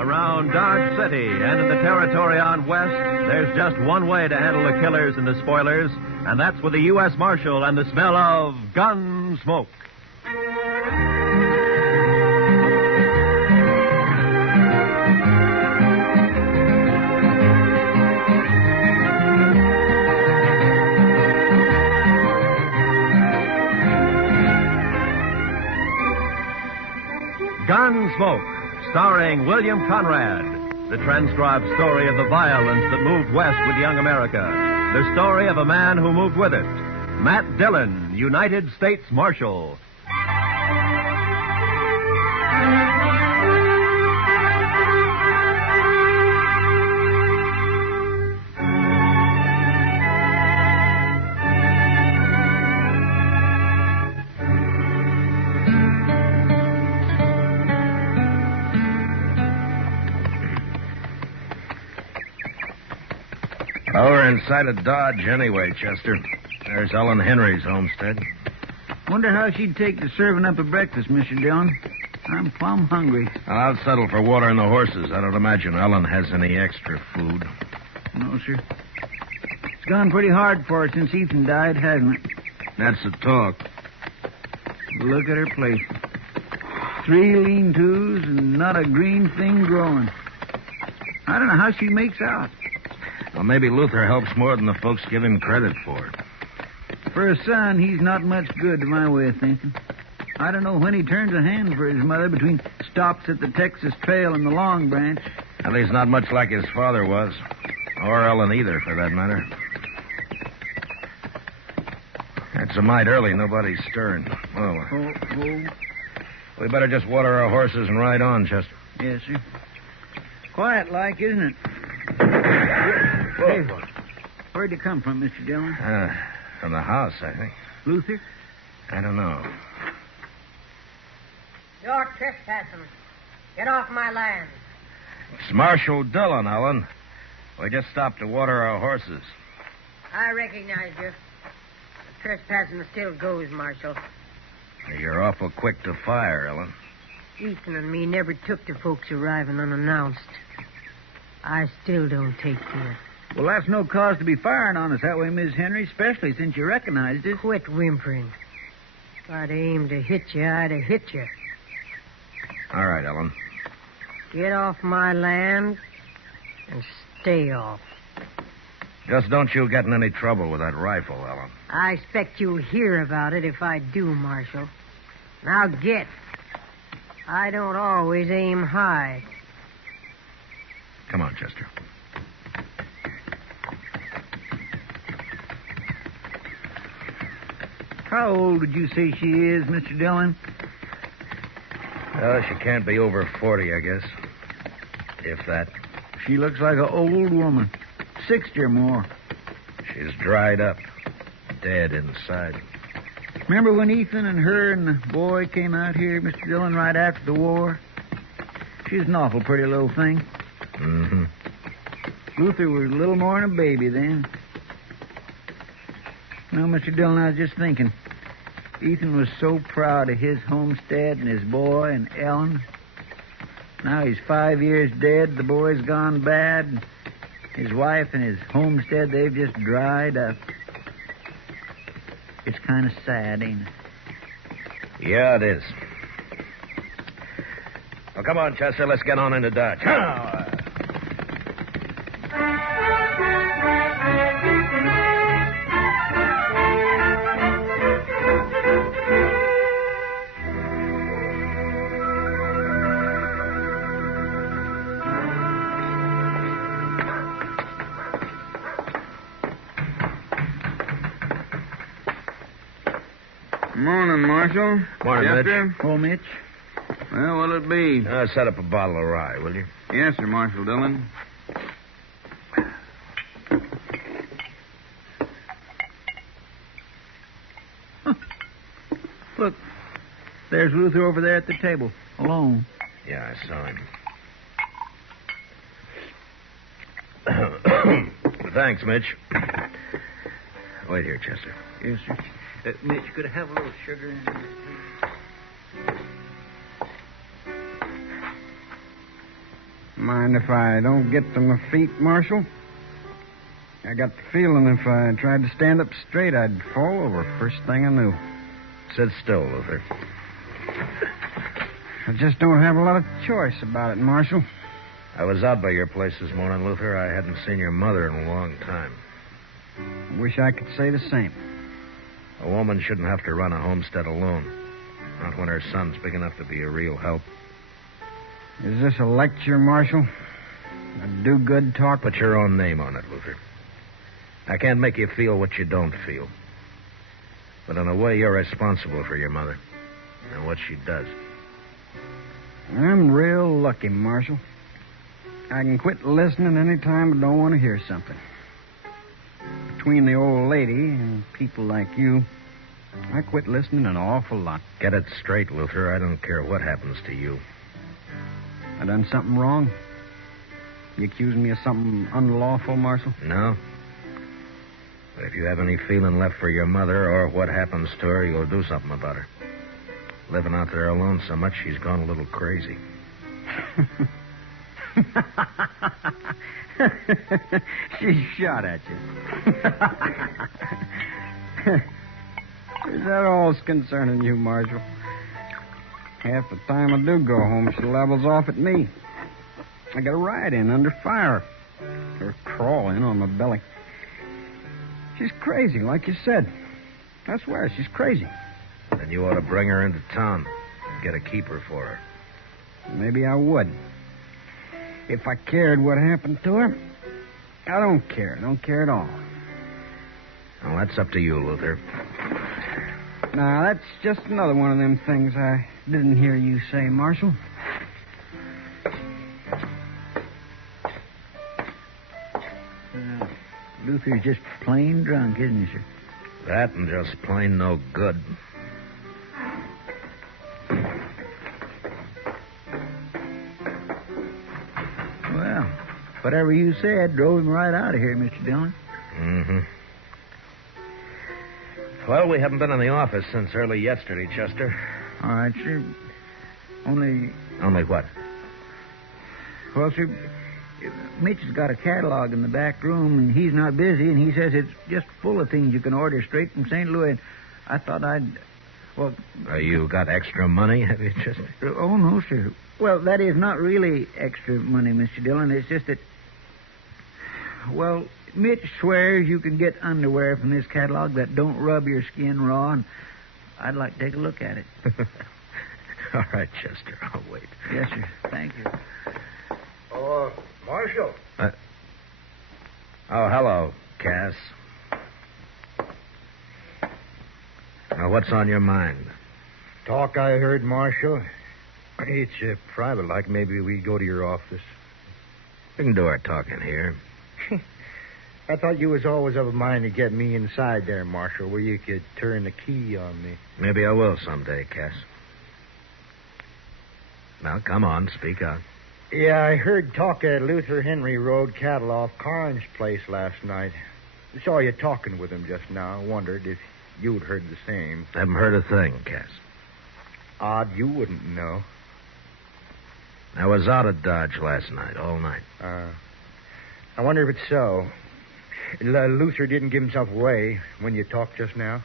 Around Dodge City and in the territory on west, there's just one way to handle the killers and the spoilers, and that's with the U.S. Marshal and the smell of gun smoke. Gunsmoke, starring William Conrad. The transcribed story of the violence that moved west with young America. The story of a man who moved with it. Matt Dillon, United States Marshal. Oh, we're inside of Dodge anyway, Chester. There's Ellen Henry's homestead. Wonder how she'd take to serving up a breakfast, Mr. Dillon. I'm plumb hungry. Well, I'll settle for watering the horses. I don't imagine Ellen has any extra food. No, sir. It's gone pretty hard for her since Ethan died, hasn't it? That's the talk. Look at her place. 3 lean-tos and not a green thing growing. I don't know how she makes out. Well, maybe Luther helps more than the folks give him credit for. For a son, he's not much good to my way of thinking. I don't know when he turns a hand for his mother between stops at the Texas Trail and the Long Branch. At least not much like his father was. Or Ellen either, for that matter. It's a mite early. Nobody's stirring. Oh. We better just water our horses and ride on, Chester. Yes, sir. Quiet like, isn't it? Hey, where'd you come from, Mr. Dillon? From the house, I think. Luther? I don't know. You're trespassing. Get off my land. It's Marshal Dillon, Ellen. We just stopped to water our horses. I recognize you. The trespassing still goes, Marshal. You're awful quick to fire, Ellen. Ethan and me never took to folks arriving unannounced. I still don't take to it. Well, that's no cause to be firing on us that way, Miss Henry, especially since you recognized us. Quit whimpering. If I'd aimed to hit you, I'd have hit you. All right, Ellen. Get off my land and stay off. Just don't you get in any trouble with that rifle, Ellen. I expect you'll hear about it if I do, Marshal. Now get. I don't always aim high. Come on, Chester. How old would you say she is, Mr. Dillon? She can't be over 40, I guess. If that. She looks like an old woman. 60 or more. She's dried up. Dead inside. Remember when Ethan and her and the boy came out here, Mr. Dillon, right after the war? She was an awful pretty little thing. Mm-hmm. Luther was a little more than a baby then. No, Mr. Dillon, I was just thinking. Ethan was so proud of his homestead and his boy and Ellen. Now he's 5 years dead. The boy's gone bad. His wife and his homestead, they've just dried up. It's kind of sad, ain't it? Yeah, it is. Well, come on, Chester. Let's get on into Dodge. Morning, Marshal. Morning, Chester? Mitch. Oh, Mitch? Well, what'll it be? Set up a bottle of rye, will you? Yes, sir, Marshal Dillon. Look, there's Luther over there at the table, alone. Yeah, I saw him. Thanks, Mitch. Wait here, Chester. Yes, sir. Mitch, could I have a little sugar in it? Mind if I don't get to my feet, Marshal? I got the feeling if I tried to stand up straight, I'd fall over first thing I knew. Sit still, Luther. I just don't have a lot of choice about it, Marshal. I was out by your place this morning, Luther. I hadn't seen your mother in a long time. I wish I could say the same. A woman shouldn't have to run a homestead alone. Not when her son's big enough to be a real help. Is this a lecture, Marshal? A do-good talk? Put your own name on it, Luther. I can't make you feel what you don't feel. But in a way, you're responsible for your mother and what she does. I'm real lucky, Marshal. I can quit listening any time I don't want to hear something. Between the old lady and people like you, I quit listening an awful lot. Get it straight, Luther. I don't care what happens to you. I done something wrong? You accusing me of something unlawful, Marshal? No. But if you have any feeling left for your mother or what happens to her, you'll do something about her. Living out there alone so much, she's gone a little crazy. She shot at you. Is that all's concerning you, Marshal? Half the time I do go home, she levels off at me. I got a ride in under fire. Or crawl in on my belly. She's crazy, like you said. I swear, she's crazy. Then you ought to bring her into town. Get a keeper for her. Maybe I would. If I cared what happened to her. I don't care. I don't care at all. Well, that's up to you, Luther. Now, that's just another one of them things I didn't hear you say, Marshal. Luther's just plain drunk, isn't he, sir? That and just plain no good. Well, whatever you said drove him right out of here, Mr. Dillon. Mm-hmm. Well, we haven't been in the office since early yesterday, Chester. All right, sir. Only what? Well, sir, Mitch has got a catalog in the back room, and he's not busy, and he says it's just full of things you can order straight from St. Louis. I thought well... You got extra money, have you, Chester? Oh, no, sir. Well, that is not really extra money, Mr. Dillon. It's just that... Well, Mitch swears you can get underwear from this catalog that don't rub your skin raw, and I'd like to take a look at it. All right, Chester, I'll wait. Yes, sir. Thank you. Oh, Marshal. Oh, hello, Cass. Now, what's on your mind? Talk I heard, Marshal. It's private, like maybe we go to your office. We can do our talking here. I thought you was always of a mind to get me inside there, Marshal, where you could turn the key on me. Maybe I will someday, Cass. Now, come on, speak out. Yeah, I heard talk at Luther Henry Road cattle off Carnes' place last night. Saw you talking with him just now. Wondered if you'd heard the same. Haven't heard a thing, Cass. Odd you wouldn't know. I was out at Dodge last night, all night. I wonder if it's so. Luther didn't give himself away when you talked just now.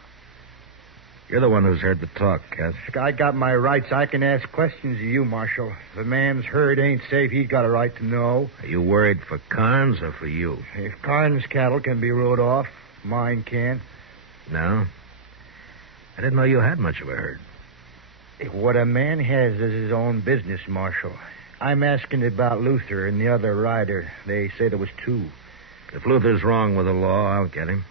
You're the one who's heard the talk, Cass. I got my rights. I can ask questions of you, Marshal. If a man's herd ain't safe, he's got a right to know. Are you worried for Carnes or for you? If Carnes' cattle can be rode off, mine can't. No? I didn't know you had much of a herd. What a man has is his own business, Marshal. I'm asking about Luther and the other rider. They say there was two. If Luther's wrong with the law, I'll get him.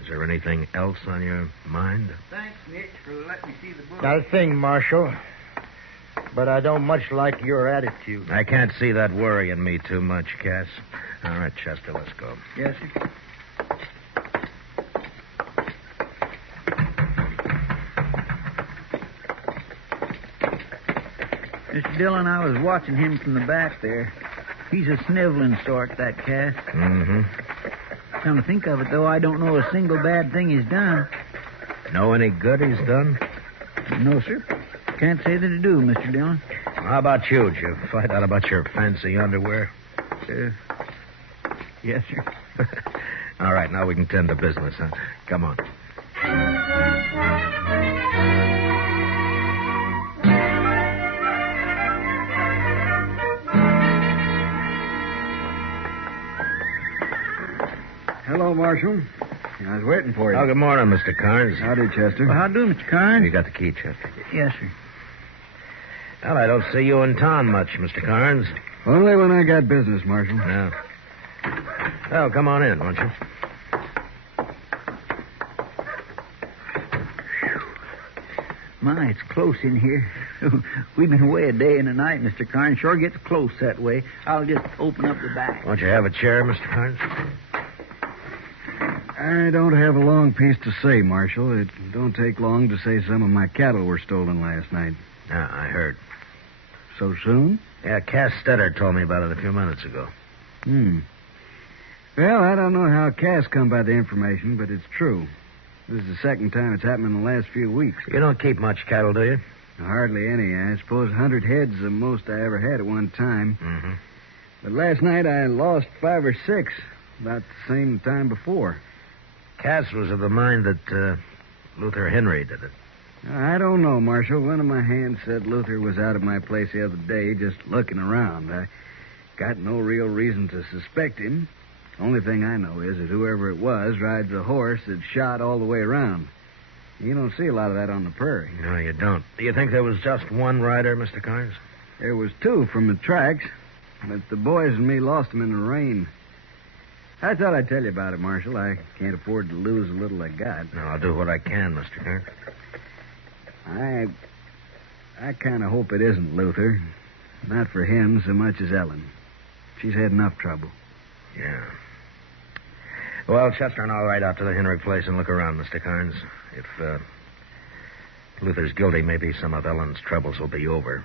Is there anything else on your mind? Thanks, Mitch, for letting me see the book. Not a thing, Marshal. But I don't much like your attitude. I can't see that worrying me too much, Cass. All right, Chester, let's go. Yes, sir. Mr. Dillon, I was watching him from the back there. He's a sniveling sort, that Cass. Mm-hmm. Come to think of it, though, I don't know a single bad thing he's done. Know any good he's done? No, sir. Can't say that I do, Mr. Dillon. How about you? Did you find out about your fancy underwear? Yes, sir. All right, now we can tend to business, huh? Come on. Hello, Marshal. I was waiting for you. Oh, good morning, Mr. Carnes. Howdy, Chester. Well, how do, Mr. Carnes? You got the key, Chester. Yes, sir. Well, I don't see you in town much, Mr. Carnes. Only when I got business, Marshal. No. Well, come on in, won't you? My, it's close in here. We've been away a day and a night, Mr. Carnes. Sure gets close that way. I'll just open up the back. Won't you have a chair, Mr. Carnes? I don't have a long piece to say, Marshal. It don't take long to say some of my cattle were stolen last night. Yeah, I heard. So soon? Yeah, Cass Stetter told me about it a few minutes ago. Well, I don't know how Cass come by the information, but it's true. This is the second time it's happened in the last few weeks. You don't keep much cattle, do you? Hardly any. I suppose 100 head's the most I ever had at one time. Mm-hmm. But last night I lost 5 or 6, about the same time before. Cass was of the mind that Luther Henry did it. I don't know, Marshal. One of my hands said Luther was out of my place the other day just looking around. I got no real reason to suspect him. Only thing I know is that whoever it was rides a horse that's shot all the way around. You don't see a lot of that on the prairie. No, you don't. Do you think there was just one rider, Mr. Carnes? There was 2 from the tracks, but the boys and me lost them in the rain. I thought I'd tell you about it, Marshal. I can't afford to lose a little I got. No, I'll do what I can, Mr. Carnes. I kind of hope it isn't Luther. Not for him so much as Ellen. She's had enough trouble. Yeah. Well, Chester and I'll ride out to the Henry place and look around, Mr. Carnes. If Luther's guilty, maybe some of Ellen's troubles will be over.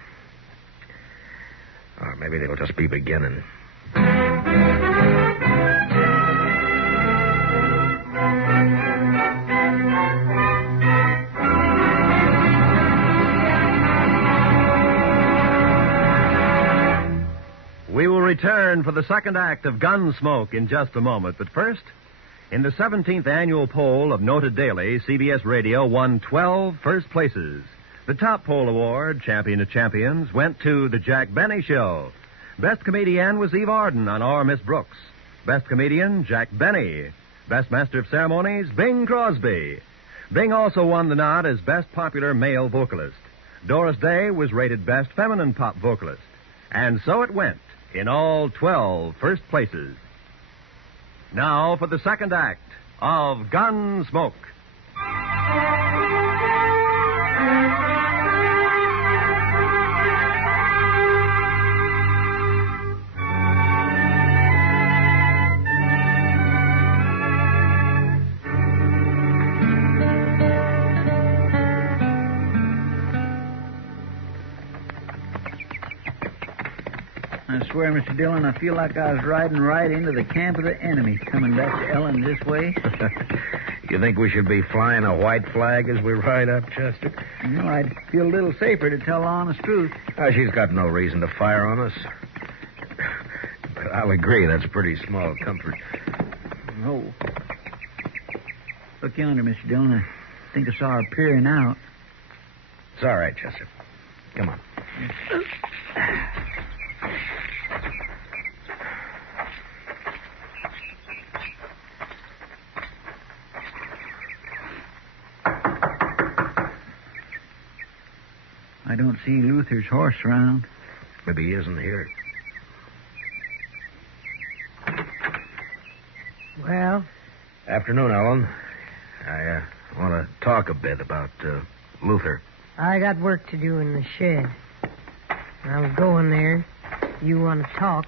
Or maybe they'll just be beginning. We will return for the second act of Gunsmoke in just a moment. But first, in the 17th annual poll of Noted Daily, CBS Radio won 12 first places. The top poll award, Champion of Champions, went to The Jack Benny Show. Best comedian was Eve Arden on Our Miss Brooks. Best comedian, Jack Benny. Best Master of Ceremonies, Bing Crosby. Bing also won the nod as Best Popular Male Vocalist. Doris Day was rated Best Feminine Pop Vocalist. And so it went in all 12 first places. Now for the second act of Gunsmoke. I swear, Mr. Dillon, I feel like I was riding right into the camp of the enemy coming back to Ellen this way. You think we should be flying a white flag as we ride up, Chester? You know, I'd feel a little safer to tell the honest truth. She's got no reason to fire on us. But I'll agree, that's a pretty small comfort. Oh. Look yonder, Mr. Dillon. I think I saw her peering out. It's all right, Chester. Come on. I don't see Luther's horse around. Maybe he isn't here. Well? Afternoon, Ellen. I want to talk a bit about Luther. I got work to do in the shed. I was going there. You want to talk?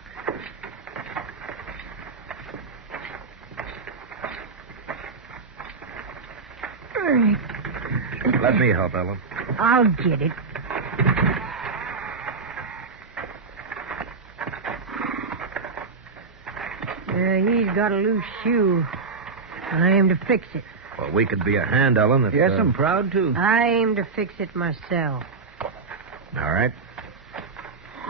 Let me help, Ellen. I'll get it. He's got a loose shoe. I aim to fix it. Well, we could be a hand, Ellen. If, Yes, I'm proud to. I aim to fix it myself. All right.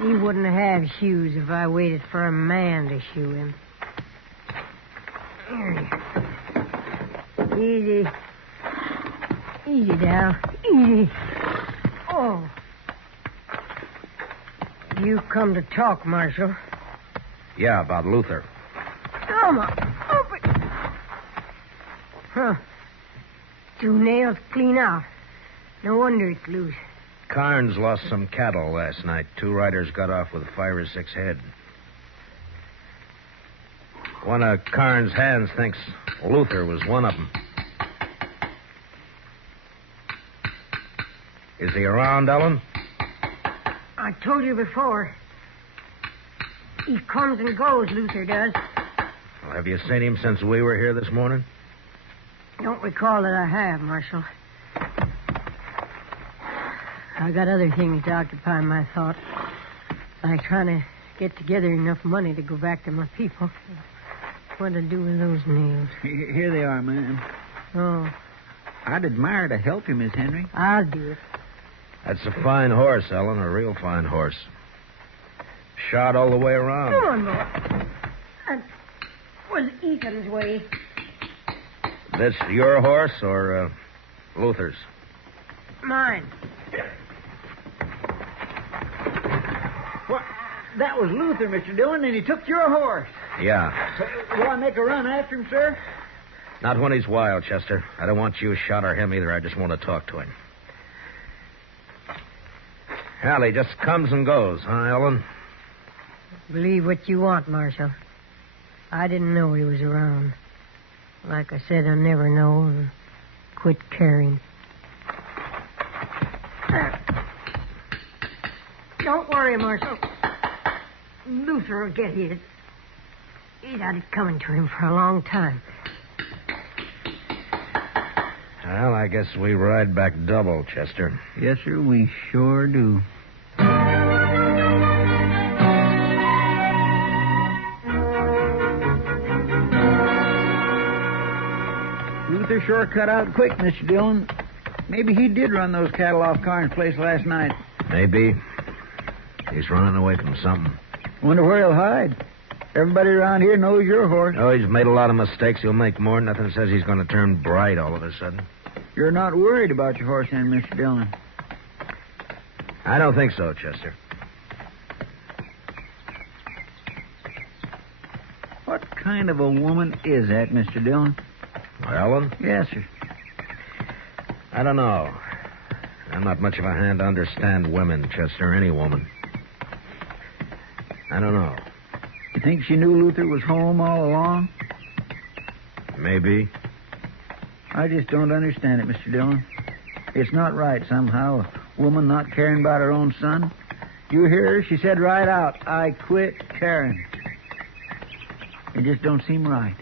He wouldn't have shoes if I waited for a man to shoe him. Easy. Easy now. Easy. Oh. You come to talk, Marshal. Yeah, about Luther. Come on. Open. Huh. 2 nails clean out. No wonder it's loose. Carnes lost some cattle last night. 2 riders got off with 5 or 6 head. One of Carnes' hands thinks Luther was one of them. Is he around, Ellen? I told you before. He comes and goes, Luther does. Well, have you seen him since we were here this morning? Don't recall that I have, Marshal. I got other things to occupy my thoughts, like trying to get together enough money to go back to my people. What to do with those nails? Here they are, ma'am. Oh, I'd admire to help you, Miss Henry. I'll do it. That's a fine horse, Ellen, a real fine horse. Shot all the way around. Come on, boy. That was Ethan's way. This your horse or Luther's? Mine. What? That was Luther, Mr. Dillon, and he took your horse. Yeah. Will I make a run after him, sir? Not when he's wild, Chester. I don't want you shot or him either. I just want to talk to him. Hell, he just comes and goes, huh, Ellen? Believe what you want, Marshal. I didn't know he was around. Like I said, I never know and quit caring. Don't worry, Marshal. Luther will get his. He's had it coming to him for a long time. Well, I guess we ride back double, Chester. Yes, sir, we sure do. Luther sure cut out quick, Mr. Dillon. Maybe he did run those cattle off Carnes' place last night. Maybe. He's running away from something. Wonder where he'll hide. Everybody around here knows your horse. Oh, he's made a lot of mistakes. He'll make more. Nothing says he's going to turn bright all of a sudden. You're not worried about your horse then, Mr. Dillon? I don't think so, Chester. What kind of a woman is that, Mr. Dillon? Ellen? Yes, sir. I don't know. I'm not much of a hand to understand women, Chester, any woman. I don't know. You think she knew Luther was home all along? Maybe. I just don't understand it, Mr. Dillon. It's not right somehow, a woman not caring about her own son. You hear her? She said right out, I quit caring. It just don't seem right.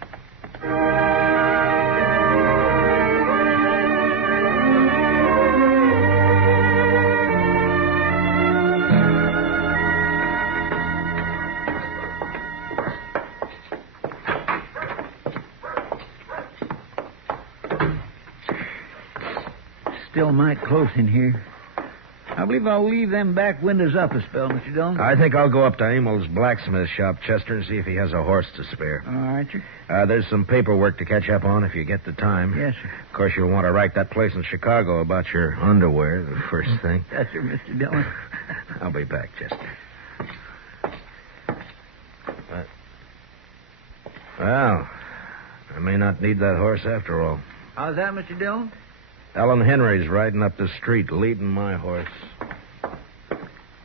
Still might close in here. I believe I'll leave them back windows up a spell, Mr. Dillon. I think I'll go up to Emil's blacksmith shop, Chester, and see if he has a horse to spare. All right, sir. There's some paperwork to catch up on if you get the time. Yes, sir. Of course, you'll want to write that place in Chicago about your underwear, the first thing. Yes, sir, Mr. Dillon. I'll be back, Chester. Well, I may not need that horse after all. How's that, Mr. Dillon? Ellen Henry's riding up the street, leading my horse.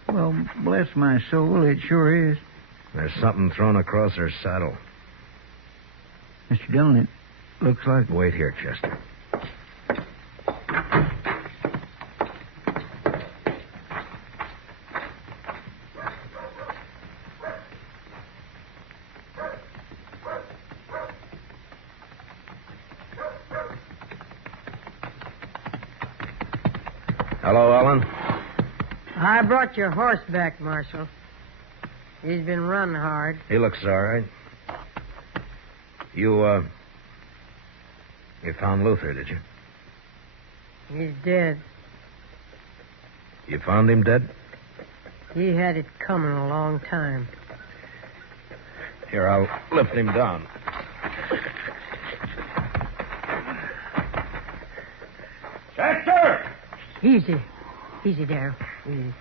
Well, bless my soul, it sure is. There's something thrown across her saddle. Mr. Dillon, it looks like... Wait here, Chester. Hello, Ellen. I brought your horse back, Marshal. He's been run hard. He looks all right. You found Luther, did you? He's dead. You found him dead? He had it coming a long time. Here, I'll lift him down. Chester! Easy. Easy, Darrell. Easy.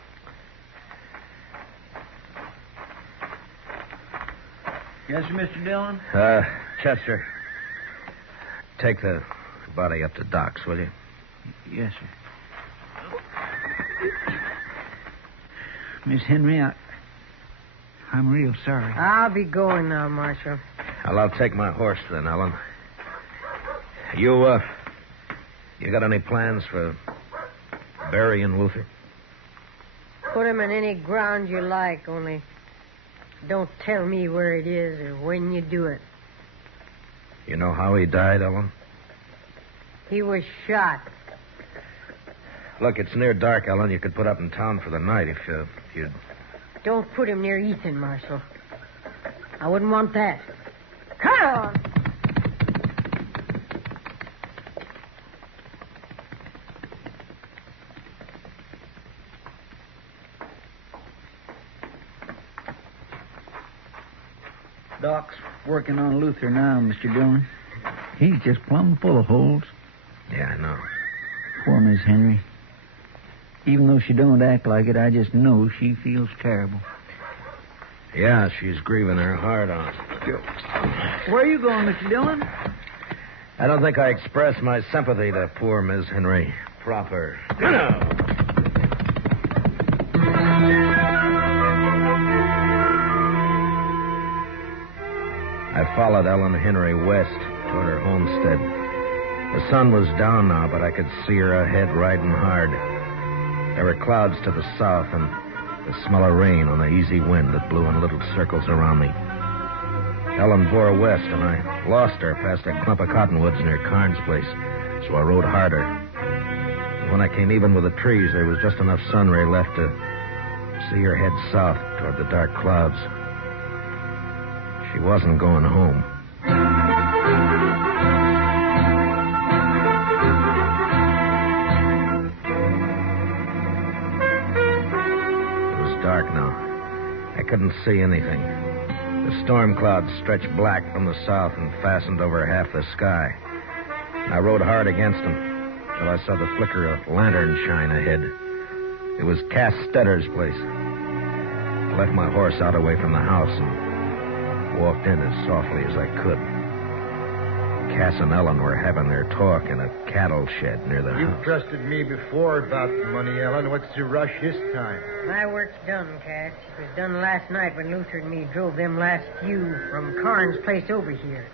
Yes, sir, Mr. Dillon? Chester, take the body up to Doc's, will you? Yes, sir. Miss Henry, I'm real sorry. I'll be going now, Marshal. Well, I'll take my horse then, Ellen. You got any plans for burying Luther? Put him in any ground you like, only don't tell me where it is or when you do it. You know how he died, Ellen? He was shot. Look, it's near dark, Ellen. You could put up in town for the night if you'd... Don't put him near Ethan, Marshal. I wouldn't want that. Come on! Doc's working on Luther now, Mr. Dillon. He's just plumb full of holes. Yeah, I know. Poor Miss Henry. Even though she don't act like it, I just know she feels terrible. Yeah, she's grieving her heart out. Where are you going, Mr. Dillon? I don't think I expressed my sympathy to poor Miss Henry proper. I followed Ellen Henry west toward her homestead. The sun was down now, but I could see her ahead riding hard. There were clouds to the south and the smell of rain on the easy wind that blew in little circles around me. Ellen bore west, and I lost her past a clump of cottonwoods near Carnes' place, so I rode harder. When I came even with the trees, there was just enough sun ray left to see her head south toward the dark clouds. She wasn't going home. It was dark now. I couldn't see anything. The storm clouds stretched black from the south and fastened over half the sky. I rode hard against them till I saw the flicker of lantern shine ahead. It was Cass Stetter's place. I left my horse out away from the house and walked in as softly as I could. Cass and Ellen were having their talk in a cattle shed near the You've house. trusted me before about the money, Ellen. What's the rush this time? My work's done, Cass. It was done last night when Luther and me drove them last few from Carnes' place over here.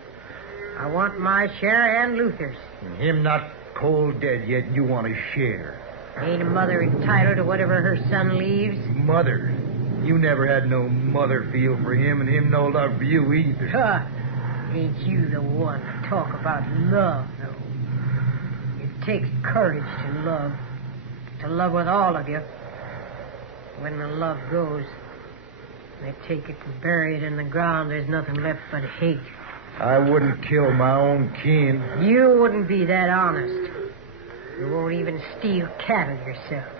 I want my share and Luther's. And him not cold dead yet, and you want to share. Ain't a mother entitled to whatever her son leaves? Mother. You never had no mother feel for him, and him no love for you either. Huh. Ain't you the one to talk about love, though? It takes courage to love with all of you. When the love goes, they take it and bury it in the ground. There's nothing left but hate. I wouldn't kill my own kin. You wouldn't be that honest. You won't even steal cattle yourself.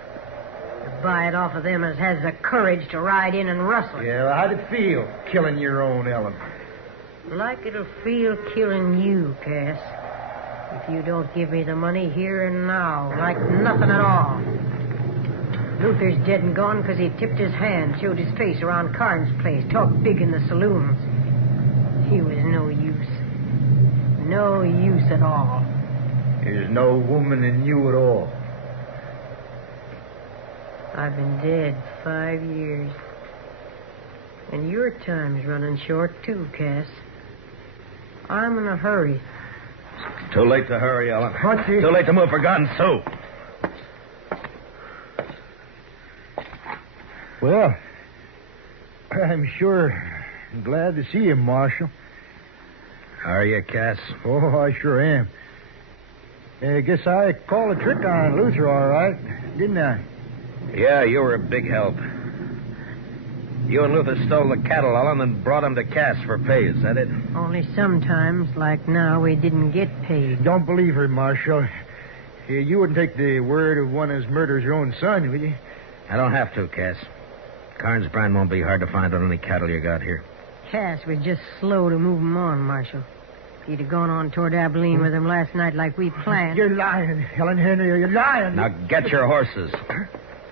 You buy it off of them as has the courage to ride in and rustle it. Yeah, well, how'd it feel, killing your own, Ellen? Like it'll feel killing you, Cass. If you don't give me the money here and now, like nothing at all. Luther's dead and gone because he tipped his hand, showed his face around Carnes' place, talked big in the saloons. He was no use. No use at all. There's no woman in you at all. I've been dead 5 years. And your time's running short, too, Cass. I'm in a hurry. Too late to hurry, Ellen. What's it? Too late to move, forgotten Sue. Well, I'm sure glad to see you, Marshal. Are you, Cass? Oh, I sure am. I guess I called a trick on Luther, all right, didn't I? Yeah, you were a big help. You and Luther stole the cattle, Ellen, and brought them to Cass for pay. Is that it? Only sometimes, like now, we didn't get paid. Don't believe her, Marshal. You wouldn't take the word of one as murders your own son, would you? I don't have to, Cass. Carnes brand won't be hard to find on any cattle you got here. Cass was just slow to move 'em on, Marshal. If he'd have gone on toward Abilene with him last night like we planned. You're lying, Helen Henry. You're lying. Now get your horses.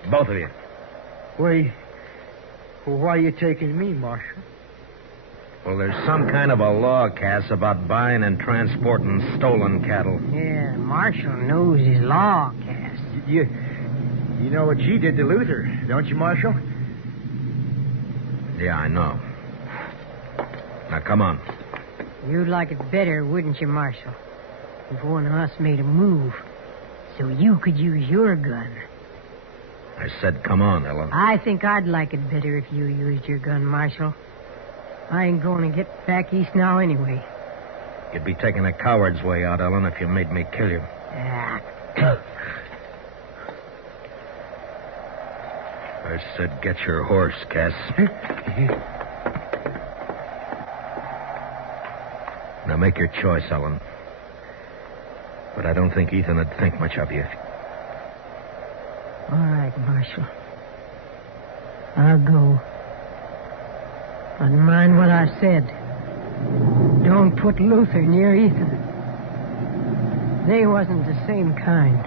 Both of you. Why are you taking me, Marshal? Well, there's some kind of a law, Cass, about buying and transporting stolen cattle. Yeah, Marshal knows his law, Cass. You know what she did to Luther, don't you, Marshal? Yeah, I know. Now, come on. You'd like it better, wouldn't you, Marshal? If one of us made a move so you could use your gun. I said come on, Ellen. I think I'd like it better if you used your gun, Marshal. I ain't going to get back east now anyway. You'd be taking a coward's way out, Ellen, if you made me kill you. Ah. I said get your horse, Cass. Now make your choice, Ellen. But I don't think Ethan would think much of you. All right, Marshal. I'll go. But mind what I said. Don't put Luther near Ethan. They wasn't the same kind.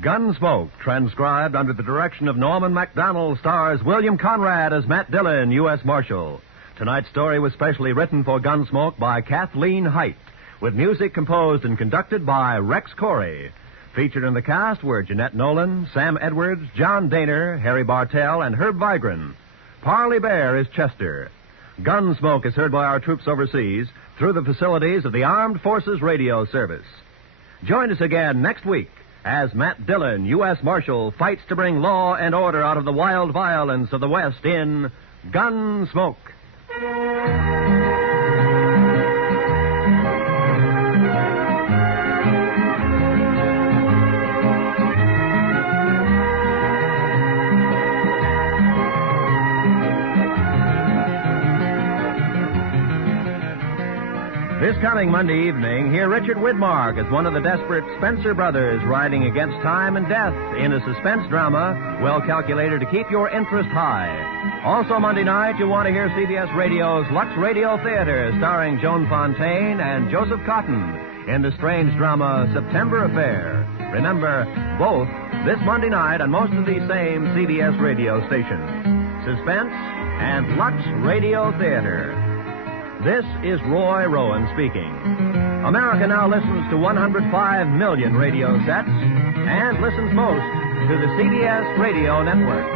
Gunsmoke, transcribed under the direction of Norman MacDonald, stars William Conrad as Matt Dillon, U.S. Marshal. Tonight's story was specially written for Gunsmoke by Kathleen Height, with music composed and conducted by Rex Corey. Featured in the cast were Jeanette Nolan, Sam Edwards, John Daner, Harry Bartell, and Herb Vigran. Parley Bear is Chester. Gunsmoke is heard by our troops overseas through the facilities of the Armed Forces Radio Service. Join us again next week as Matt Dillon, U.S. Marshal, fights to bring law and order out of the wild violence of the West in Gunsmoke. This coming Monday evening, hear Richard Widmark as one of the desperate Spencer brothers riding against time and death in a suspense drama well calculated to keep your interest high. Also Monday night, you'll want to hear CBS Radio's Lux Radio Theater starring Joan Fontaine and Joseph Cotton in the strange drama September Affair. Remember, both this Monday night on most of these same CBS radio stations. Suspense and Lux Radio Theater. This is Roy Rowan speaking. America now listens to 105 million radio sets and listens most to the CBS Radio Network.